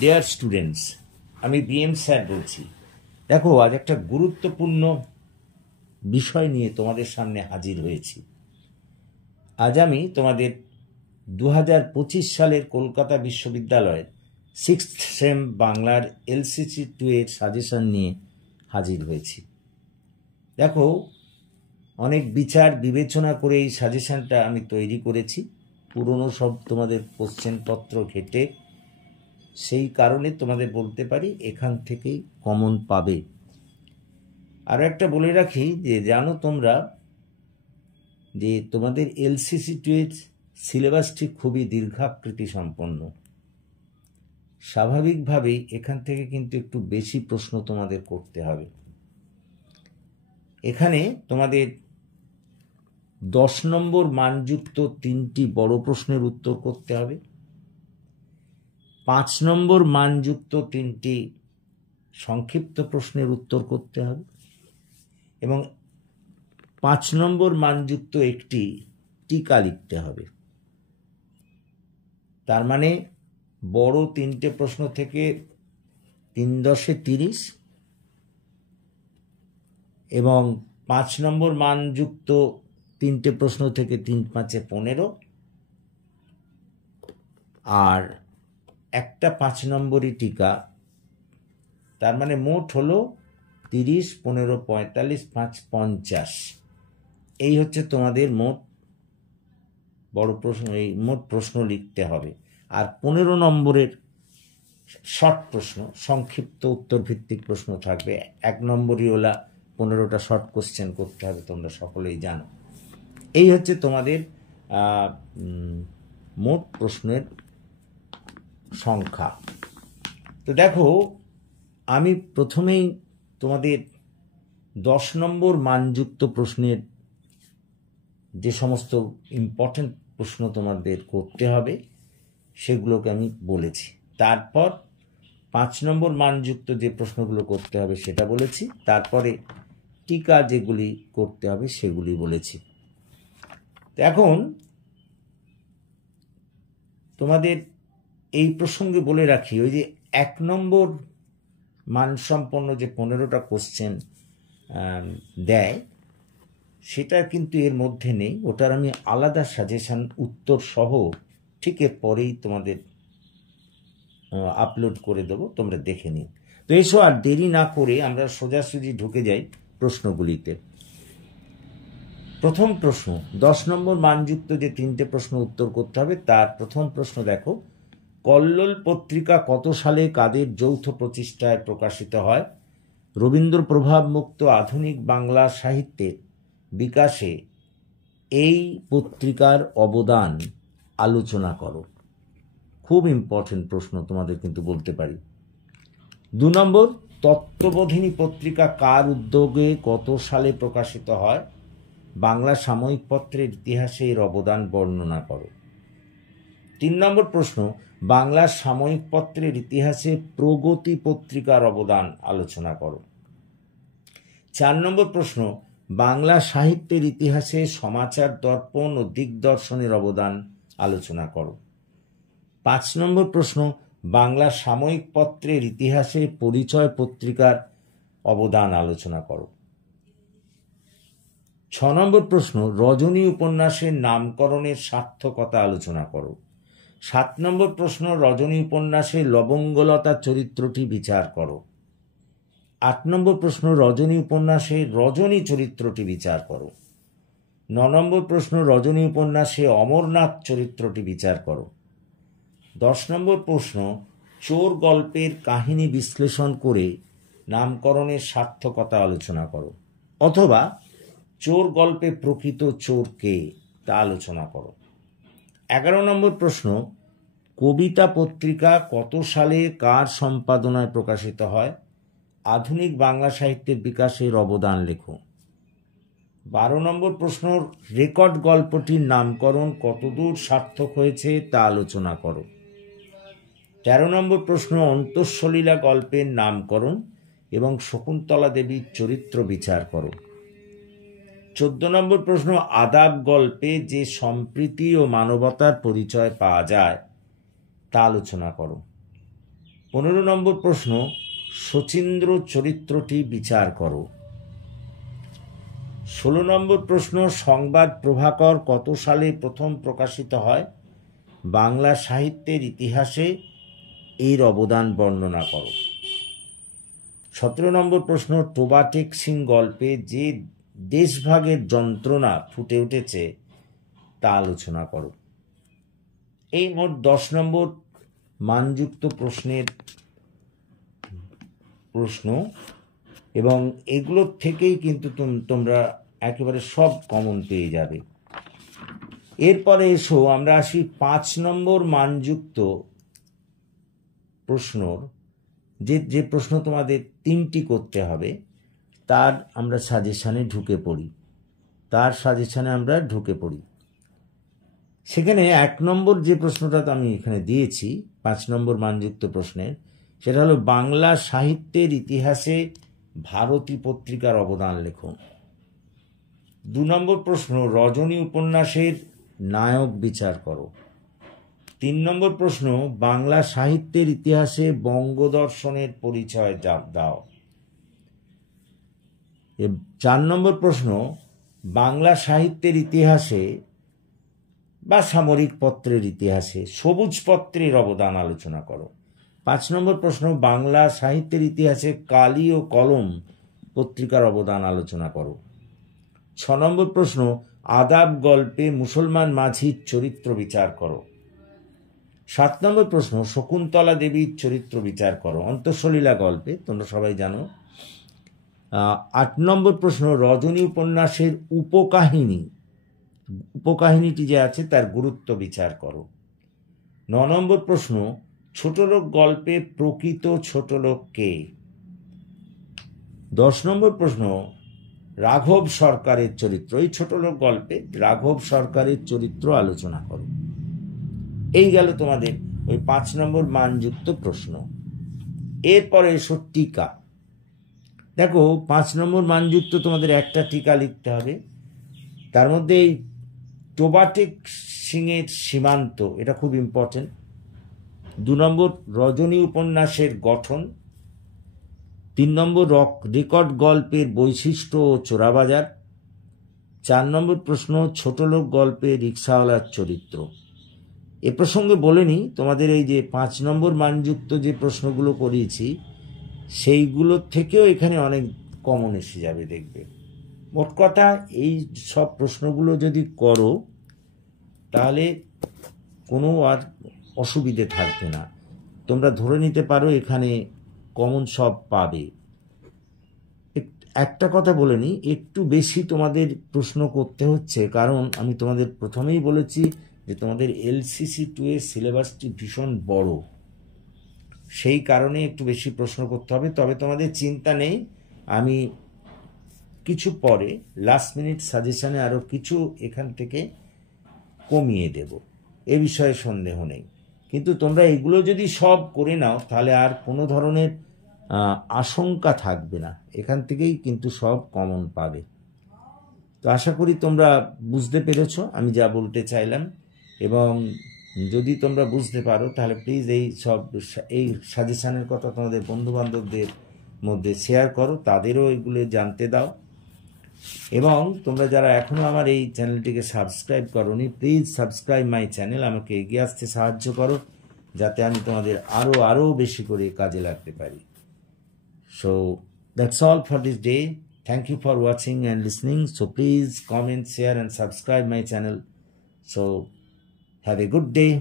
Dear students, আমি BM sir বলছি। দেখো, আজ একটা গুরুত্বপূর্ণ বিষয় নিয়ে তোমাদের সামনে হাজির হয়েছি। আজ আমি তোমাদের 2025 সালের কলকাতা বিশ্ববিদ্যালয়ের 6th সেম বাংলার LCC 2 এর সাজেশন নিয়ে হাজির হয়েছি। দেখো, অনেক বিচার বিবেচনা করে এই সাজেশনটা আমি তৈরি করেছি, পুরনো সব তোমাদের কোশ্চেনপত্র ঘেটে। সেই কারণে তোমাদের বলতে পারি এখান থেকেই কমন পাবে। আর একটা বলে রাখি যে জানো তোমরা যে তোমাদের LCC 2 এর সিলেবাসটি খুবই দীর্ঘাকৃতি সম্পন্ন। স্বাভাবিকভাবেই এখান থেকে কিন্তু একটু বেশি প্রশ্ন তোমাদের করতে হবে। এখানে তোমাদের 10 নম্বর মানযুক্ত 3টি বড় প্রশ্নের উত্তর করতে হবে, 5 নম্বর মানযুক্ত 3টি সংক্ষিপ্ত প্রশ্নের উত্তর করতে হবে এবং 5 নম্বর মানযুক্ত একটি টিকা লিখতে হবে। তার মানে বড় 3টে প্রশ্ন থেকে 3 × 30 এবং 5 নম্বর মানযুক্ত 3টে প্রশ্ন থেকে 3 × 5 = 15 আর একটা 5 নম্বরই টিকা। তার মানে মোট হলো 30, 15, 45, 5, 50। এই হচ্ছে তোমাদের মোট বড় প্রশ্ন। এই মোট প্রশ্ন লিখতে হবে। আর 15 নম্বরের শর্ট প্রশ্ন, সংক্ষিপ্ত উত্তর ভিত্তিক প্রশ্ন থাকবে। 1 নম্বরই ওলা 15টা শর্ট কোশ্চেন করতে হবে, তোমরা সকলেই জানো। এই হচ্ছে তোমাদের মোট প্রশ্নের সংখ্যা। তো দেখো, আমি প্রথমেই তোমাদের 10 নম্বর মানযুক্ত প্রশ্নের যে সমস্ত ইম্পর্টেন্ট প্রশ্ন তোমাদের করতে হবে সেগুলোকে আমি বলেছি। তারপর 5 নম্বর মানযুক্ত যে প্রশ্নগুলো করতে হবে সেটা বলেছি। তারপরে টিকা যেগুলি করতে হবে সেগুলি বলেছি। এখন তোমাদের এই প্রসঙ্গে বলে রাখি, ওই যে 1 নম্বর মানসম্পন্ন যে 15টা কোশ্চেন দেয় সেটা কিন্তু এর মধ্যে নেই। ওটার আমি আলাদা সাজেশন উত্তর সহ ঠিক এর পরেই তোমাদের আপলোড করে দেবো, তোমরা দেখে নিও। তো এসো আর দেরি না করে আমরা সোজাসুজি ঢুকে যাই প্রশ্নগুলিতে। প্রথম প্রশ্ন, 10 নম্বর মানযুক্ত যে 3টে প্রশ্ন উত্তর করতে হবে তার প্রথম প্রশ্ন দেখো, কল্লোল পত্রিকা কত সালে কাদের যৌথ প্রচেষ্টায় প্রকাশিত হয়? রবীন্দ্র প্রভাব মুক্ত আধুনিক বাংলা সাহিত্যের বিকাশে এই পত্রিকার অবদান আলোচনা করো। খুব ইম্পর্টেন্ট প্রশ্ন, তোমাদের কিন্তু বলতে পারি। 2 নম্বর, তত্ত্ববোধিনী পত্রিকা কার উদ্যোগে কত সালে প্রকাশিত হয়? বাংলা সাময়িক পত্রের ইতিহাসে এর অবদান বর্ণনা করো। 3 নম্বর প্রশ্ন, বাংলা সাময়িক পত্রের ইতিহাসে প্রগতি পত্রিকার অবদান আলোচনা করো। 4 নম্বর প্রশ্ন, বাংলা সাহিত্যের ইতিহাসে সমাচার দর্পণ ও দিগদর্শনের অবদান আলোচনা করো। 5 নম্বর প্রশ্ন, বাংলা সাময়িক পত্রের ইতিহাসে পরিচয় পত্রিকার অবদান আলোচনা করো। 6 নম্বর প্রশ্ন, রজনী উপন্যাসের নামকরণের সার্থকতা আলোচনা করো। 7 নম্বর প্রশ্ন, রজনী উপন্যাসে লবঙ্গলতা চরিত্রটি বিচার করো। 8 নম্বর প্রশ্ন, রজনী উপন্যাসে রজনী চরিত্রটি বিচার করো। 9 নম্বর প্রশ্ন, রজনী উপন্যাসে অমরনাথ চরিত্রটি বিচার করো। 10 নম্বর প্রশ্ন, চোর গল্পের কাহিনী বিশ্লেষণ করে নামকরণের সার্থকতা আলোচনা করো। অথবা চোর গল্পে প্রকৃত চোর কে তা আলোচনা করো। 11 নম্বর প্রশ্ন, কবিতা পত্রিকা কত সালে কার সম্পাদনায় প্রকাশিত হয়? আধুনিক বাংলা সাহিত্যের বিকাশের অবদান লেখো। 12 নম্বর প্রশ্ন, রেকর্ড গল্পটির নামকরণ কতদূর সার্থক হয়েছে তা আলোচনা করো। 13 নম্বর প্রশ্ন, অন্তঃসলীলা গল্পের নামকরণ এবং শকুন্তলা দেবীর চরিত্র বিচার করো। 14 নম্বর প্রশ্ন, আদাব গল্পে যে সম্প্রীতি ও মানবতার পরিচয় পাওয়া যায় তা আলোচনা করো। 15 নম্বর প্রশ্ন, শচীন্দ্র চরিত্রটি বিচার করো। 16 নম্বর প্রশ্ন, সংবাদ প্রভাকর কত সালে প্রথম প্রকাশিত হয়? বাংলা সাহিত্যের ইতিহাসে এর অবদান বর্ণনা করো। 17 নম্বর প্রশ্ন, টোবাটেক সিং গল্পে যে দেশভাগের যন্ত্রণা ফুটে উঠেছে তা আলোচনা করো। এই মোট 10 নম্বর মানযুক্ত প্রশ্নের প্রশ্ন, এবং এগুলোর থেকেই কিন্তু তোমরা একেবারে সব কমন পেয়ে যাবে। এরপরে এসো আমরা আসি 5 নম্বর মানযুক্ত প্রশ্নর যে প্রশ্ন তোমাদের 3টি করতে হবে তার আমরা সাজেশানে ঢুকে পড়ি। সেখানে 1 নম্বর যে প্রশ্নটা আমি এখানে দিয়েছি 5 নম্বর মানযুক্ত প্রশ্নের, সেটা হলো বাংলা সাহিত্যের ইতিহাসে ভারতী পত্রিকার অবদান লেখো। 2 নম্বর প্রশ্ন, রজনী উপন্যাসের নায়ক বিচার করো। 3 নম্বর প্রশ্ন, বাংলা সাহিত্যের ইতিহাসে বঙ্গদর্শনের পরিচয় দাও। 4 নম্বর প্রশ্ন, বাংলা সাহিত্যের ইতিহাসে বা সামরিক পত্রের ইতিহাসে সবুজ পত্রের অবদান আলোচনা করো। 5 নম্বর প্রশ্ন, বাংলা সাহিত্যের ইতিহাসে কালি ও কলম পত্রিকার অবদান আলোচনা করো। 6 নম্বর প্রশ্ন, আদাব গল্পে মুসলমান মাঝির চরিত্র বিচার করো। 7 নম্বর প্রশ্ন, শকুন্তলা দেবীর চরিত্র বিচার করো অন্তঃসলীলা গল্পে, তোমরা সবাই জানো। 8 নম্বর প্রশ্ন, রজনী উপন্যাসের উপকাহিনীটি যে আছে তার গুরুত্ব বিচার করো। 9 নম্বর প্রশ্ন, ছোটলোক গল্পে প্রকৃত ছোটলোক কে? 10 নম্বর প্রশ্ন, রাঘব সরকারের চরিত্র, এই ছোটলোক গল্পে রাঘব সরকারের চরিত্র আলোচনা করো। এই গেল তোমাদের ওই 5 নম্বর মানযুক্ত প্রশ্ন। এরপরে এসো টিকা। দেখো 5 নম্বর মানযুক্ত তোমাদের একটা টিকা লিখতে হবে, তার মধ্যে এই টোবাটেক সিংয়ের সীমান্ত এটা খুব ইম্পর্টেন্ট। 2 নম্বর রজনী উপন্যাসের গঠন। 3 নম্বর রেকর্ড গল্পের বৈশিষ্ট্য ও চোরাবাজার। 4 নম্বর প্রশ্ন, ছোটলোক গল্পে রিক্সাওয়ালার চরিত্র। এ প্রসঙ্গে বলে নিই, তোমাদের এই যে 5 নম্বর মানযুক্ত যে প্রশ্নগুলো করিয়েছি সেইগুলোর থেকেও এখানে অনেক কমন এসে যাবে, দেখবে। মোট কথা এই সব প্রশ্নগুলো যদি করো তাহলে কোনো আর অসুবিধে থাকবে না, তোমরা ধরে নিতে পারো এখানে কমন সব পাবে। একটা কথা বলে নিই, একটু বেশি তোমাদের প্রশ্ন করতে হচ্ছে, কারণ আমি তোমাদের প্রথমেই বলেছি যে তোমাদের LCC 2 এর সিলেবাসটি ভীষণ বড়, সেই কারণে একটু বেশি প্রশ্ন করতে হবে। তবে তোমাদের চিন্তা নেই, আমি কিছু পরে লাস্ট মিনিট সাজেশনে আরও কিছু এখান থেকে কমিয়ে দেব, এ বিষয়ে সন্দেহ নেই। কিন্তু তোমরা এগুলো যদি সব করে নাও তাহলে আর কোনো ধরনের আশঙ্কা থাকবে না, এখান থেকেই কিন্তু সব কমন পাবে। তো আশা করি তোমরা বুঝতে পেরেছো আমি যা বলতে চাইলাম, এবং যদি তোমরা বুঝতে পারো তাহলে প্লিজ এই সাজেশনের কথা তোমাদের বন্ধুবান্ধবদের মধ্যে শেয়ার করো, তাদেরও এগুলো জানতে দাও। এবং তোমরা যারা এখনও আমার এই চ্যানেলটিকে সাবস্ক্রাইব করোনি, প্লিজ সাবস্ক্রাইব মাই চ্যানেল, আমাকে এগিয়ে আসতে সাহায্য করো যাতে আমি তোমাদের আরও বেশি করে কাজে লাগতে পারি। So that's all for this day. Thank you for watching and listening. So please comment, share and subscribe my channel. So have a good day.